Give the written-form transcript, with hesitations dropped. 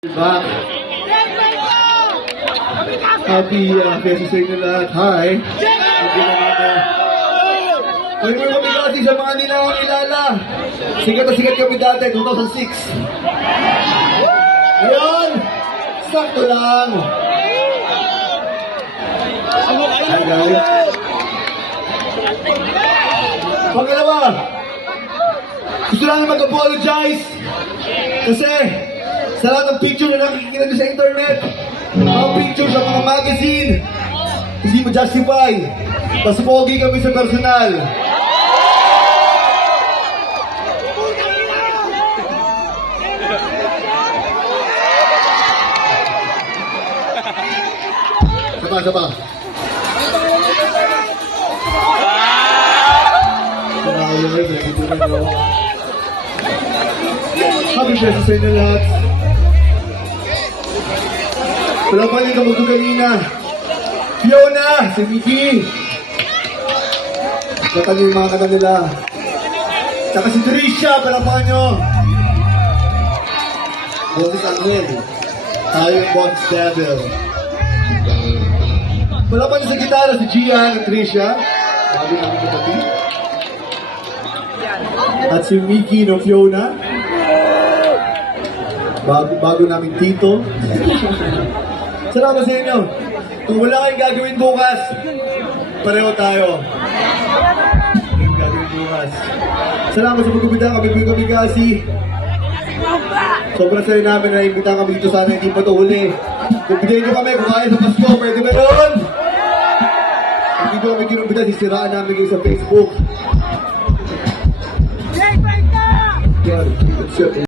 Back. Happy Fiesta sa inyo lahat. Hi. Huwag mo kami kasi sa mga nilang kilala. Sikat na sikat kami dati, 2006. Ayun! Sakto lang. Hi guys. Pangalawa, gusto lang mag-apologize kasi sa lahat ng picture na nakikita nyo sa internet, mga picture sa mga magazine, hindi mo justify. Mas pogi kami sa personal. Sapa. Happy Fiesta sa inyo lahat. Wala pa rin kamag kanina. Fiona, si Mickey. Natali yung mga kata nila. Tsaka si Tricia, palapakan nyo. Boses Angel. Tayo yung Boss Devil. Wala pa rin sa gitara si Gian at Tricia. Bago namin kapatid. At si Mickey no Fiona. Bago namin tito. Salamat sa inyo. Kung wala kayong gagawin bukas, pareho tayo. Kayong gagawin bukas. Salamat sa pagkabita kami kasi sobrang sayo namin na imbita kami dito sana hindi pa ito huli. Kung bigay nyo kami, kung kaya sa Pasko, pwede ba yun? Hindi ko kami kinumbita, sisiraan namin kayo sa Facebook.